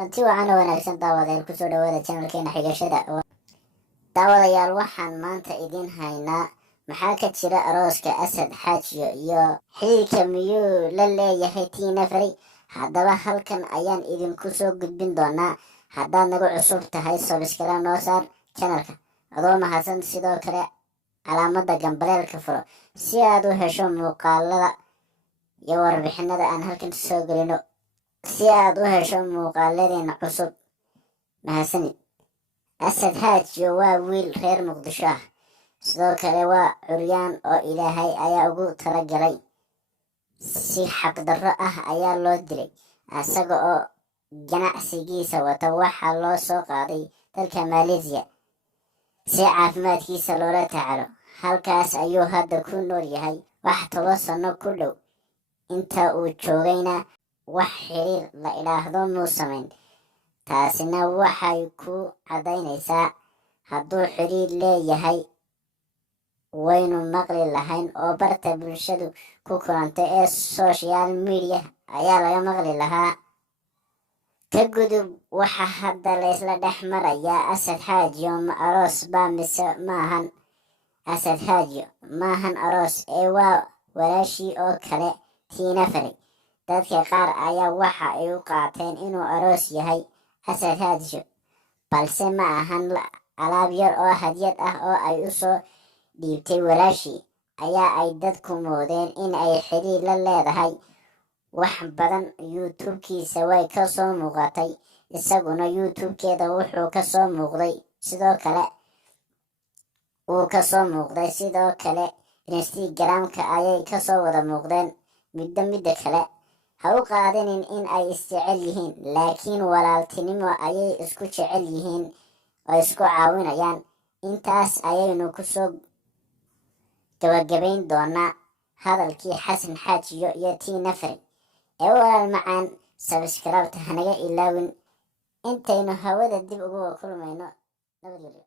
kulanti wacan oo wanaagsan daawadayaal kusoo dhawaada channelkeena xigashada. daawadayaal waxaan maanta idin haynaa maxaa ka jira arooska Asad Xaajiyo iyo xiriirka miyuu la leeyahay Tina Fari. haddaba halkan ayaan idinku soo gudbin doonaa. haddaad nagu cusub tahay subscribe noo saar channelka adoo mahadsan, sidoo kale calaamada gambaleelka furo si aad u hesho muuqaalada iyo warbixinada aan halkan soo gelino, si aad u hesho muuqaaladeena cusub. mahadsanid. Asad Xaajiyo waa wiil reer Muqdisho ah, sidoo kale waa curyaan oo Ilaahay ayaa ugu talagalay. si xaqdarro ah ayaa loo dilay isaga oo ganacsigiisa wata. waxaa loo soo qaaday dalka Malaysia si caafimaadkiisa loola tacaalo. halkaas ayuu hadda ku nool yahay wax 10 sano ku dhow. inta uu joogayna wax xiriir la idhaahdo muu samayn. taasina waxay ku cadaynaysaa hadduu xiriir leeyahay waynu maqli lahayn oo barta bulshadu ku kulanta ee social media ayaa laga maqli lahaa. ka gudub waxa hadda laysla dhex marayaa Asad Xaajiyo ma aroos baa mise maahan. Asad Xaajiyo maahan aroos ee waa walaashii oo kale, Tina Fari. dadka qaar ayaa waxa ay u qaateen inuu aroos yahay Asad Xaajiyo, balse ma ahan. alaab yar oo hadiyad ah oo ay u soo dhiibtay walaashii ayaa ay dadku moodeen in ay xiriir la leedahay. wax badan youtube-kiisa way ka soo muuqatay, isaguna youtube-keeda wuxuu ka soo muuqday. sidoo kale instagram-ka ayay kasoo wada muuqdeen midda kale. ha u qaadanin in ay isjecel yihiin, laakiin walaaltinimo ayay isku jecel yihiin oo isku caawinayaan. intaas ayaynu kusoo gabagabayn doonaa hadalkii Xasan Xaajiyo iyo Tina Fari. ee walaal macaan, subscribe hanaga ilaawin. intaynu hawada dib ugu kulmayno, nabadgelyo.